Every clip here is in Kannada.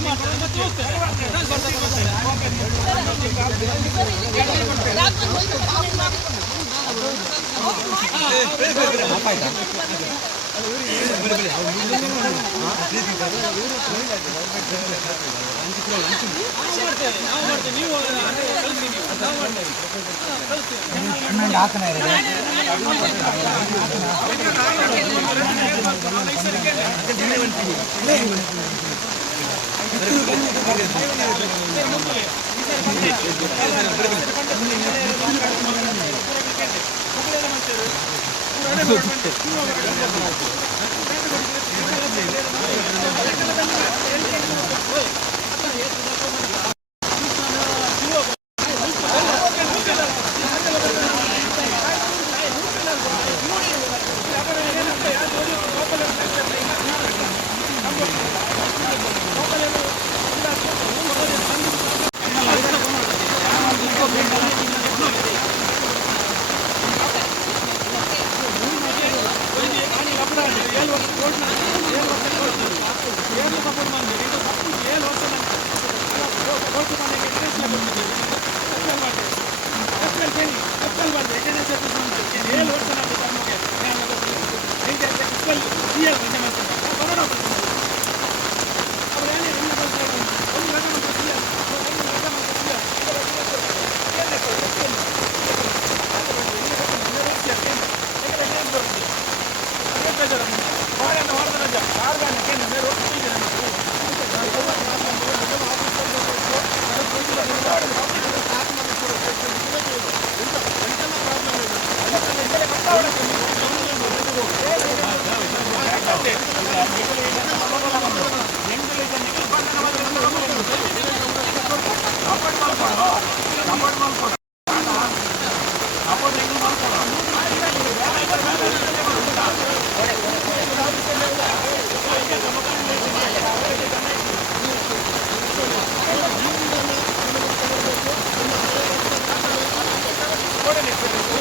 ಮಾಡ್ತಾರೆ ಮತ್ತೆ ಹೋಗ್ತಾರೆ ಟ್ರಾನ್ಸ್ಫರ್ ತಗೊಂಡು ಹೋಗ್ತಾರೆ. ನಾವು ಮಾಡ್ತೇವೆ ನಾವು ಮಾಡ್ತೇವೆ ನೀವು ಅಂದ್ರೆ ಕಳಿಸಿ ನೀವು ನಾವು ಮಾಡ್ತೇವೆ ಹಾ, ಕಳಿಸ್ತೀವಿ ಏನು ಸಪೋರ್ಟ್ ಮಾಡಬೇಕು ಇದು ತಪ್ಪು ಏಳು ವರ್ಷ ನಂತರ ಕೋರ್ಟ್ ಮನೆಗೆ ಎಟೆಂಡೆನ್ಸ್ ಕೊಟ್ಟಿದ್ದೀವಿ ತಪ್ಪಲ್ಲಿ ಮಾಡಿ ತಪ್ಪಲ್ಲಿ ಹೇಳಿ ತಪ್ಪಲ್ಲಿ ಮಾಡಿ ಎಟೆಂಡೆನ್ಸ್ ಕೊಟ್ಟು ಏಳು ವರ್ಷ ನಂತರ ನಮಗೆ ಐದು ತಪ್ಪಲ್ಲಿ ಸಿ ಎಲ್ ರಜೆ ಮಾಡ್ತಾರೆ ಬರೋಣ ಅವ್ರು ಹೇಳಿ ಎಲ್ಲ ಕಳ್ಸ್ತಾರೆ. ಒಂದು ರಜೆ ಮಾಡ್ತಾರೆ ಸಿ ಎಲ್ ಒಂದು ರಜೆ ಮಾಡ್ತಾರೆ ಸಿ ಎಲ್ வாங்க அந்த வாரத்தை ராஜா யாருக்கு அந்த கேட்டு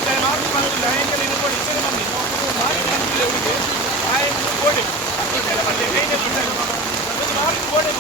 దాని మాకు మనకు న్యాయం కలిగిన కూడా ఇచ్చారు మమ్మల్ని మాకు మంచి లేవు ఆయన కోడి అక్కడ మార్పు కోడే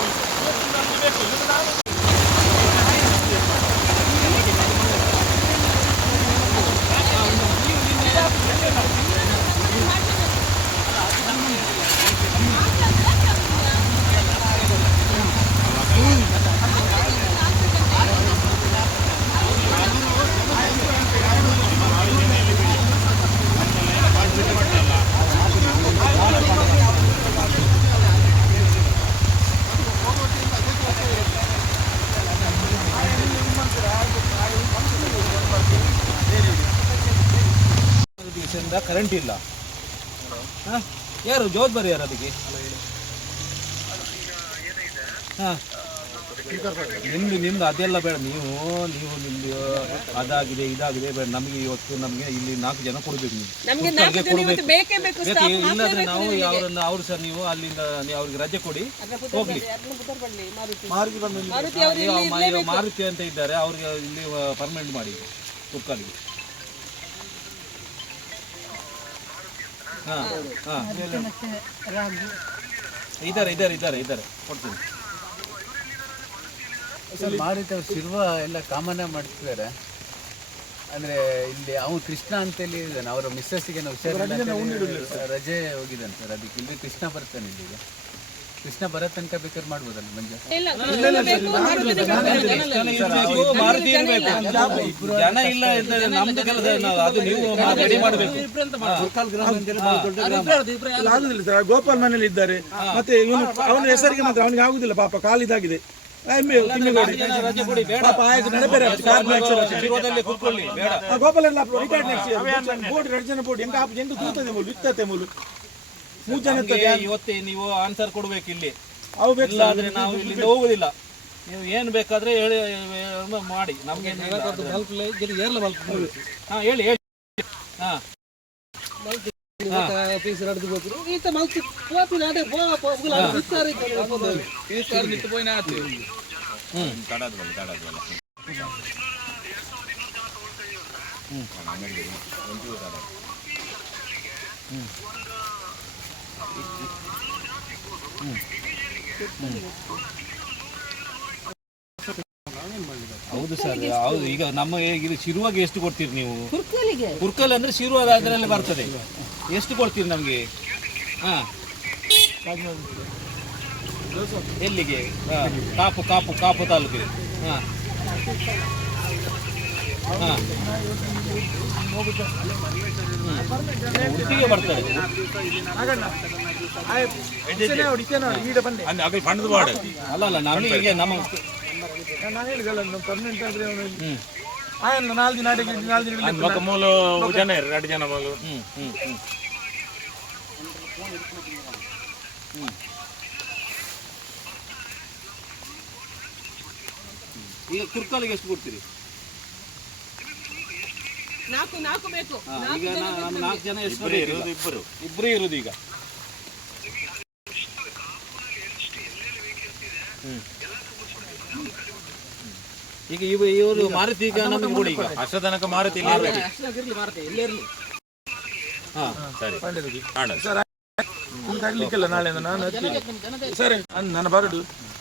ಕರೆಂಟ್ ಇಲ್ಲ. ಹಾ? ಯಾರು? ಜವಾಬ್ದಾರಿ ಯಾರು ಅದಕ್ಕೆ? ಹಾ. ನಿಮ್ದು ನಿಮ್ದು ಅದೆಲ್ಲ ಬೇಡ. ನೀವು ನೀವು ನಿಮ್ದು ಅದಾಗಿದೆ ಇದಾಗಿದೆ ಬೇಡ. ನಮಗೆ ಇವತ್ತು ನಮಗೆ ಇಲ್ಲಿ ನಾಲ್ಕು ಜನ ಕೊಡ್ಬೇಕು ನೀವು. ಇಲ್ಲಾಂದ್ರೆ ನಾವು ಅವ್ರನ್ನ ಅವ್ರು ಸರ್ ನೀವು ಅಲ್ಲಿಂದ ನೀವು ಅವ್ರಿಗೆ ರಜೆ ಕೊಡಿ. ಹೋಗ್ಲಿ. ಮಾರುತಿ. ಅಂತ ಇದ್ದಾರೆ. ಅವ್ರಿಗೆ ಇಲ್ಲಿ ಪರ್ಮನೆಂಟ್ ಮಾಡಿ. ಕುಕ್ಕರ್ಗೆ ಹಾ. ಹಾ ಇದ್ದಾರೆ ಇದ್ದಾರೆ ಇದ್ದಾರೆ ಇದ್ದಾರೆ ಕೊಡ್ತೀನಿ. ಸರ್ ಅವ್ರು ಶಿರ್ವ ಎಲ್ಲ ಕಾಮನ ಮಾಡ್ತಿದ್ದಾರೆ. ಅಂದ್ರೆ ಇಲ್ಲಿ ಅವನು ಕೃಷ್ಣ ಅಂತೇಳಿ ಇದ್ದಾನೆ. ಅವರ ಮಿಸ್ಸಸ್ಸಿಗೆ ನಾವು ಹುಷಾರಿಲ್ಲ ಅಂತೇಳಿ ರಜೆ ಹೋಗಿದ್ದಾನೆ ಸರ್. ಅದಕ್ಕೆ ಇಲ್ಲಿ ಕೃಷ್ಣ ಬರ್ತಾನೆ ಇಲ್ಲಿಗ. ಕೃಷ್ಣ ಬರೋ ತನಕ ಬೇಕಾದ್ರೆ ಮಾಡ್ಬೋದಲ್ಲ ಮಂಜ? ಇಲ್ಲ ಕೃಷ್ಣ ಬೇಕು, ಮಾರುತಿ ಬೇಕು. ಜನ ಇರ್ಬೇಕು ಮಾರುತಿ ಇರ್ಬೇಕು ಜನ ಇಲ್ಲ ಇದ್ದರೆ ನಮ್ದು ಕೆಲಸ ನಾವು ಅದು ನೀವು ರೆಡಿ ಮಾಡಬೇಕು. ಆಗುದಿಲ್ಲ ಸರ್ ಗೋಪಾಲ್ ಮನೇಲಿ ಇದ್ದಾರೆ. ಮತ್ತೆ ಇವನು ಅವನ ಹೆಸರಿಗೆ ಮಾತ್ರ ಅವನಿಗೆ ಆಗುದಿಲ್ಲ ಪಾಪ ಕಾಲಿದಾಗಿದೆ ಗೋಪಾಲ್ ಎಲ್ಲ ಬೋರ್ಡ್ ಎರಡು ಜನ ಬೋರ್ಡ್ ಎಂಕ ಎಂಕ ತೂತದೆ ಮೂಲು ಇತ್ತತೆ ಮೂಲು. ನಮ್ಗೆ ಇವತ್ತೇ ನೀವು ಆನ್ಸರ್ ಕೊಡ್ಬೇಕು ಇಲ್ಲಿ. ಇಲ್ಲ ಅಂದ್ರೆ ನಾವು ಇಲ್ಲಿಂದ ಹೋಗುದಿಲ್ಲ. ನೀವು ಏನ್ ಬೇಕಾದ್ರೆ ಹೇಳಿ ಮಾಡಿ. ನಮ್ಗೆ ಹಾ ಹೇಳಿ ಹೇಳಿ. ಹಾ. ಈತ ಹೌದು ಸರ್ ಹೌದು. ಈಗ ನಮ್ಮ ಇದು ಶಿರುವಾಗಿ ಎಷ್ಟು ಕೊಡ್ತೀರಿ ನೀವು? ಕುರ್ಕಲಿಗೆ. ಕುರ್ಕಲ್ ಅಂದ್ರೆ ಶಿರುವ ಅದರಲ್ಲಿ ಬರ್ತದೆ. ಎಷ್ಟು ಕೊಡ್ತೀರಿ ನಮಗೆ? ಹಾಂ. ಎಲ್ಲಿಗೆ? ಹಾಂ ಕಾಪು ಕಾಪು ಕಾಪು ತಾಲೂಕಿಗೆ. ಹಾಂ. ಉಡುಪಿಗೆ ಬರ್ತಾರೆ ಈಡ ಬಂದೆ ಅಲ್ಲ ಅಲ್ಲ ನಮಗೆ ನಮ್ಮ ನಾನು ಹೇಳಿದಲ್ಲ ಪರ್ಮನೆಂಟ್ ಆದ್ರೆ ಅವನು ಹ್ಮ್ ಆಯಲ್ಲ ನಾಲ್ಕು ದಿನ ಅಡಿಗೆ ನಾಲ್ಕು ದಿನ ಇಡ್ಲಿಕ್ಕೆ ఒక మూలు జన రెండు జన మూలు ಹ್ಮ್ ಹ್ಮ್ ಹ್ಮ್ ಈಗ ಕುರ್ಕಲ್ಗೆ ಎಷ್ಟು ಕೊಡ್ತೀರಿ ನಾಲ್ಕು ನಾಲ್ಕು ಈಗ ಜನ ಇಬ್ಬರು ಇಬ್ಬರು ಇರೋದು ಈಗ. ಈಗ ಇವ ಇವರು ಮಾರುತಿ ಈಗ ನಮ್ಗೆ ಮೂಡಿ ಈಗ. ಅಷ್ಟರ ತನಕ ಮಾರುತಿ ಇಲ್ಲಿ ಇರ್ಬೇಕು. ಎಲ್ಲೇ ಹಾ. ಸರಿ. ಅಣ್ಣ. ಸರ್ ಕಡ್ಲಿಕ್ಕಿಲ್ಲ ನಾಳೆ ನಾನು ಸರಿ ನಾನು ಬರಡು.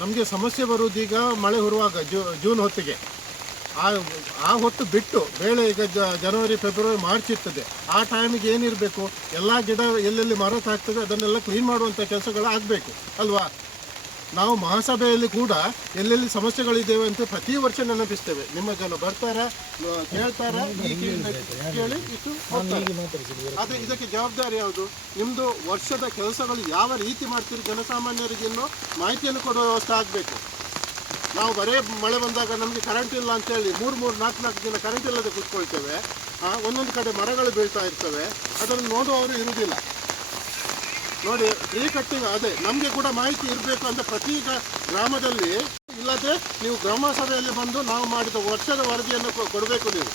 ನಮಗೆ ಸಮಸ್ಯೆ ಬರುವುದೀಗ ಮಳೆ ಹುರುವಾಗ ಜೂನ್ ಹೊತ್ತಿಗೆ. ಆ ಆ ಹೊತ್ತು ಬಿಟ್ಟು ಬೇಳೆ ಈಗ ಜನವರಿ, ಫೆಬ್ರವರಿ, ಮಾರ್ಚ್ ಇರ್ತದೆ. ಆ ಟೈಮಿಗೆ ಏನಿರಬೇಕು? ಎಲ್ಲ ಗಿಡ ಎಲ್ಲೆಲ್ಲಿ ಮರ ಅದನ್ನೆಲ್ಲ ಕ್ಲೀನ್ ಮಾಡುವಂಥ ಕೆಲಸಗಳು ಆಗಬೇಕು, ಅಲ್ವಾ? ನಾವು ಮಹಾಸಭೆಯಲ್ಲಿ ಕೂಡ ಎಲ್ಲೆಲ್ಲಿ ಸಮಸ್ಯೆಗಳಿದ್ದೇವೆ ಅಂತ ಪ್ರತಿ ವರ್ಷ ನೆನಪಿಸ್ತೇವೆ. ನಿಮ್ಮ ಜನ ಬರ್ತಾರ ಕೇಳ್ತಾರ ಹೋಗ್ತಾರೆ. ಇದಕ್ಕೆ ಜವಾಬ್ದಾರಿ ಯಾವುದು? ನಿಮ್ಮದು ವರ್ಷದ ಕೆಲಸಗಳು ಯಾವ ರೀತಿ ಮಾಡ್ತೀರಿ? ಜನಸಾಮಾನ್ಯರಿಗೆ ಇನ್ನೂ ಮಾಹಿತಿಯನ್ನು ಕೊಡುವ ವ್ಯವಸ್ಥೆ ಆಗಬೇಕು. ನಾವು ಬರೇ ಮಳೆ ಬಂದಾಗ ನಮಗೆ ಕರೆಂಟ್ ಇಲ್ಲ ಅಂತೇಳಿ ಮೂರು ಮೂರು, ನಾಲ್ಕು ನಾಲ್ಕು ದಿನ ಕರೆಂಟ್ ಇಲ್ಲದೆ ಕೂತ್ಕೊಳ್ತೇವೆ. ಒಂದೊಂದು ಕಡೆ ಮರಗಳು ಬೀಳ್ತಾ ಇರ್ತವೆ. ಅದನ್ನು ನೋಡುವವರು ಇರುವುದಿಲ್ಲ. ನೋಡಿ ಟ್ರೀ ಕಟ್ಟಿಂಗ್ ಅದೇ, ನಮಗೆ ಕೂಡ ಮಾಹಿತಿ ಇರಬೇಕು ಅಂತ ಪ್ರತಿ ಗ್ರಾಮದಲ್ಲಿ ಇಲ್ಲದೆ ನೀವು ಗ್ರಾಮ ಸಭೆಯಲ್ಲಿ ಬಂದು ನಾವು ಮಾಡಿದ ವರ್ಷದ ವರದಿಯನ್ನು ಕೊಡಬೇಕು ನೀವು.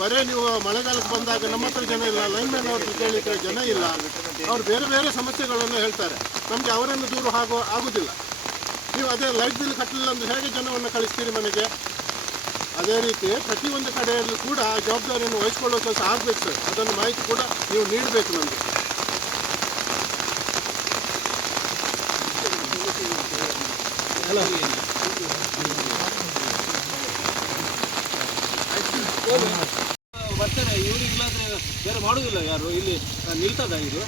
ಬರೇ ನೀವು ಮಳೆಗಾಲಕ್ಕೆ ಬಂದಾಗ ನಮ್ಮ ಹತ್ರ ಜನ ಇಲ್ಲ ಲೈನ್ಮನ್ ಅವ್ರ ಕೇಳಿದ್ರೆ ಜನ ಇಲ್ಲ. ಅವ್ರು ಬೇರೆ ಬೇರೆ ಸಮಸ್ಯೆಗಳನ್ನು ಹೇಳ್ತಾರೆ. ನಮಗೆ ಅವರನ್ನು ದೂರು ಹಾಗೂ ಆಗುದಿಲ್ಲ. ನೀವು ಅದೇ ಲೈಟ್ ಬಿಲ್ ಕಟ್ಟಲಿಲ್ಲ ಅಂದ್ರೆ ಹೇಗೆ ಜನವನ್ನು ಕಳಿಸ್ತೀರಿ ಮನೆಗೆ? ಅದೇ ರೀತಿ ಪ್ರತಿಯೊಂದು ಕಡೆಯಲ್ಲೂ ಕೂಡ ಜವಾಬ್ದಾರಿಯನ್ನು ವಹಿಸ್ಕೊಳ್ಳೋ ಕೆಲಸ ಆಗಬೇಕು ಸರ್. ಅದನ್ನು ಮಾಹಿತಿ ಕೂಡ ನೀವು ನೀಡಬೇಕು ನಮಗೆ. ಬರ್ತಾರೆ ಇವರು ಇಲ್ಲಾಂದ್ರೆ ಬೇರೆ ಮಾಡುದಿಲ್ಲ ಯಾರು? ಇಲ್ಲಿ ನಿಲ್ತದ ಇದು?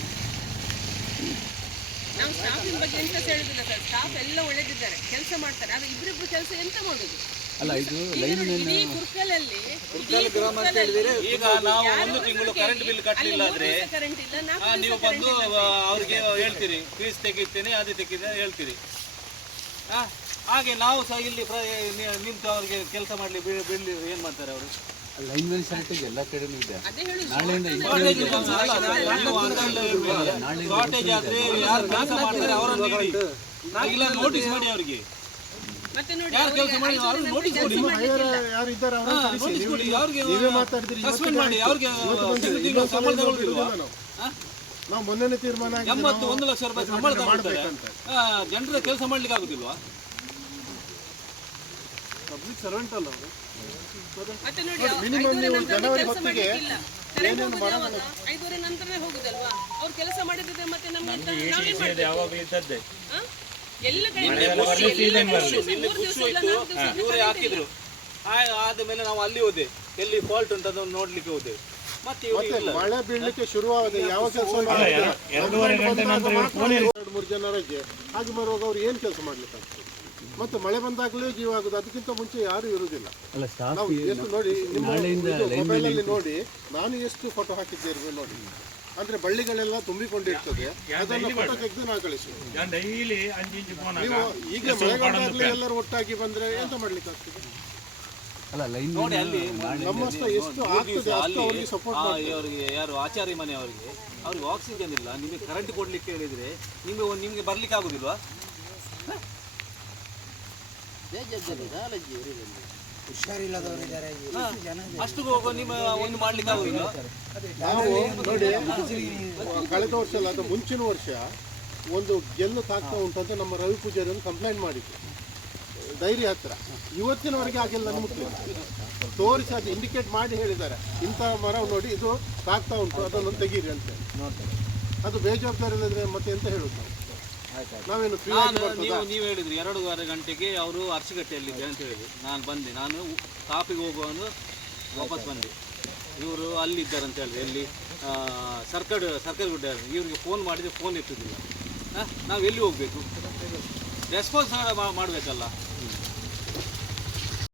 ನಾವು ಸ್ಟಾಫಿನ ಬಗ್ಗೆ ಎಂತ ಹೇಳುದಿಲ್ಲ ಸರ್. ಸ್ಟಾಫ್ ಎಲ್ಲ ಒಳ್ಳೆದಿದ್ದಾರೆ. ಕೆಲಸ ಮಾಡ್ತಾರೆ. ಆದ್ರೆ ಕೆಲಸ ಎಂತ ಮಾಡುದು? ಅಲ್ಲ ಇದು ಈಗ ಇಡೀ ಕುರ್ಕಲಲ್ಲಿ ನಾವು ಒಂದು ತಿಂಗಳು ಕರೆಂಟ್ ಬಿಲ್ ಕಟ್ಟಲಿಲ್ಲ ಆದ್ರೆ ನೀವು ಬಂದು ಅವ್ರಿಗೆ ಹೇಳ್ತೀರಿ ಫೀಸ್ ತೆಗಿತೇನೆ ಅದು ತೆಗಿತೇನೆ ಹೇಳ್ತೀರಿ. ಹಾಗೆ ನಾವು ಸಹ ಇಲ್ಲಿ ಪ್ರ- ನಿಂತು ಅವ್ರಿಗೆ ಕೆಲಸ ಮಾಡಲಿ ಬಿಡ್ಲಿ ಏನ್ ಮಾಡ್ತಾರೆ ಅವರು? ಲೈನ್ಮನ್ ಶಾರ್ಟೇಜ್ ಎಲ್ಲ ಕಡೆನೂ ಇದೆ. ನಾಳೆಯಿಂದ ಶಾರ್ಟೇಜ್ ಆದ್ರೆ ಯಾರು ಕೆಲಸ ಮಾಡ್ತಾರೆ ಅವರನ್ನು ನೀಡಿ. ಇಲ್ಲ ನೋಟಿಸ್ ಮಾಡಿ ಅವರಿಗೆ. ಮತ್ತೆ ನೋಡಿ ಯಾರು ಕೆಲಸ ಮಾಡಿ ಅವ್ರಿಗೆ ನೋಟಿಸ್ ಕೊಡಿ. ನೋಟಿಸ್ ಕೊಡಿ ಅವ್ರಿಗೆ ಸಸ್ಪೆಂಡ್ ಮಾಡಿ. ಅವ್ರಿಗೆ ಸಂಬಳ ತಗೊಳ್ತಿಲ್ವಾ? ನಾವು ಮೊನ್ನೆ ತೀರ್ಮಾನ ಆಗಿದೆ ಎಂಬತ್ತು ನಾವು ಒಂದು ಲಕ್ಷ ರೂಪಾಯಿ ಸಂಬಳ ತಗೊಳ್ತಾರೆ ಜನರ ಕೆಲಸ ಮಾಡ್ಲಿಕ್ಕೆ ಆಗುದಿಲ್ವಾ? ಪಬ್ಲಿಕ್ ಸರ್ವೆಂಟ್ ಅಲ್ಲ ಅವರು. ಮತ್ತೆ ನೋಡಿ minimum ಐದೂವರೆ ನೀವು ನಂತರ ಜನವರಿ ಕೆಲಸ ಹೊತ್ತಿಗೆ ಮಾಡ್ಲಿಕ್ಕಿಲ್ಲ. ಕರೆಂಟ್ ಹೋಗುದು ಯಾವಾಗ? ಐದೂವರೆ ನಂತರನೇ ಹೋಗುದಲ್ವಾ? ಅವ್ರು ಕೆಲಸ ಮಾಡಿದ್ರೆ ಮತ್ತೆ ನಮ್ಗೆ ಎಂತ- ನಾವೇನ್ ಮಾಡ್ಬೇಕು? ಯಾವಾಗಲೂ ಇದ್ದದ್ದೇ. ಆ? ಎಲ್ಲ ಕಡೆ ಎಲ್ಲ ಖುಷಿ, ಎಲ್ಲ ಖುಷಿ. ಮೂರು ದಿವಸ ಇಲ್ಲ, ನಾಲ್ಕು ದಿವಸ ಇಲ್ಲ, ಇವರೇ current ಹಾಕಿದ್ರು. ಆದ ಆದ್ಮೇಲೆ ನಾವು ಅಲ್ಲಿ ಹೋದೆ. ಎಲ್ಲಿ ಫಾಲ್ಟ್ ಉಂಟು ಅದನ್ನು ನೋಡ್ಲಿಕ್ಕೆ ಹೋದೆ. ಮಳೆ ಬೀಳಲಿಕ್ಕೆ ಶುರುವಾದ ಯಾವ ಕೆಲಸ ಎರಡೂವರೆ ಗಂಟೆ ನಂತರ ಇವ್ರು ಫೋನ್ ಎರಡು ಮೂರು ಜನರಿಗೆ ಹಾಗೆ ಬರುವಾಗ ಅವ್ರು ಏನು ಕೆಲಸ ಮಾಡ್ಲಿಕ್ಕೆ ಆಗ್ತದೆ ಮತ್ತೆ ಮಳೆ ಬಂದಾಗಲೇ ಜೀವ ಆಗುದು. ಅದಕ್ಕಿಂತ ಮುಂಚೆ ಯಾರು ಇರುವುದಿಲ್ಲ. ಸ್ಟಾಫ್ ನಾವು ಎಷ್ಟು ನೋಡಿ ಮೊಬೈಲಲ್ಲಿ ನೋಡಿ ನಾನು ಎಷ್ಟು ಫೋಟೋ ಹಾಕಿದ್ದೇನೆ ನೋಡಿ. ಅಂದ್ರೆ ಬಳ್ಳಿಗಳೆಲ್ಲ ತುಂಬಿಕೊಂಡಿರ್ತದೆ. ಅದನ್ನ ಫೋಟೋ ತೆಗೆದು ನೀವು ಈಗ ಮಳೆಗಾಲದಲ್ಲಿ ಎಲ್ಲರೂ ಒಟ್ಟಾಗಿ ಬಂದ್ರೆ ಎಂತ ಮಾಡ್ಲಿಕ್ಕೆ ಆಗ್ತದೆ ಅಲ್ಲ ಲೈನ್ ನೋಡಿ ಅಲ್ಲಿ ನಮ್ಮಷ್ಟ ಎಷ್ಟು ಆಗ್ತದೆ ಅಷ್ಟು ಅವರಿಗೆ ಸಪೋರ್ಟ್ ಆ, ಅವರಿಗೆ ಯಾರು ಆಚಾರ್ಯ ಮನೆ ಅವರಿಗೆ ಅವ್ರಿಗೆ ಆಕ್ಸಿಜನ್ ಇಲ್ಲ ನಿಮಗೆ ಕರೆಂಟ್ ಕೊಡ್ಲಿಕ್ಕೆ ಹೇಳಿದ್ರೆ ನಿಮಗೆ ಒಂದ್- ನಿಮ್ಗೆ ಬರ್ಲಿಕ್ಕೆ ಆಗುದಿಲ್ವಾ? ಹಾ, ಅಷ್ಟು ಹೋಗೋ ನಿಮ್ಮ ಒಂದು ಮಾಡ್ಲಿಕ್ಕೆ ಆಗುದಿಲ್ಲ ನಾವು ನೋಡಿ ಕಳೆದ ವರ್ಷ ಅಲ್ಲ ಅದು ಮುಂಚಿನ ವರ್ಷ ಒಂದು ಗೆಲ್ಲು ತಾಗ್ತಾ ಉಂಟು ಅಂತ ನಮ್ಮ ರವಿ ಪೂಜಾರಿ ಕಂಪ್ಲೇಂಟ್ ಮಾಡಿದ್ರು. ಡೈರಿ ಹತ್ತಿರ ಇವತ್ತಿನವರೆಗೆ ಆಗಿಲ್ಲ ನನ್ನ ತೋರಿಸಿ ಅದು ಇಂಡಿಕೇಟ್ ಮಾಡಿ ಹೇಳಿದ್ದಾರೆ. ಇಂಥ ಮರ ನೋಡಿ ಇದು ಸಾಕ್ತಾ ಉಂಟು ಅದನ್ನು ತೆಗೀರಿ ಅಂತ ಅದು ಬೇಜವಾಬ್ದಾರಿ ಇಲ್ಲದ್ರೆ ಮತ್ತೆ ಎಂತ ಹೇಳುದು ನಾವು? ನಾವೇನು ನೀವು ನೀವು ಹೇಳಿದ್ರಿ ಎರಡೂವರೆ ಗಂಟೆಗೆ ಅವರು ಅರಸಿಗಟ್ಟೆಯಲ್ಲಿದ್ದೆ ಅಂತ ಹೇಳಿದ್ರು. ನಾನು ಬಂದೆ. ನಾನು ಕಾಪಿಗೆ ಹೋಗುವನು ವಾಪಸ್ ಬಂದೆ. ಇವರು ಅಲ್ಲಿದ್ದಾರೆ ಅಂತ ಹೇಳಿದ್ರು. ಎಲ್ಲಿ? ಸರ್ಕಾರ ಸರ್ಕಡ್ ಸರ್ಕಲ್ ಗುಡ್ಡ ಇವರಿಗೆ ಫೋನ್ ಮಾಡಿದ್ರೆ ಫೋನ್ ಎತ್ತುದಿಲ್ಲ. ನಾವು ಎಲ್ಲಿ ಹೋಗಬೇಕು? ರೆಸ್ಪಾನ್ಸ್ ಮಾಡಬೇಕಲ್ಲ.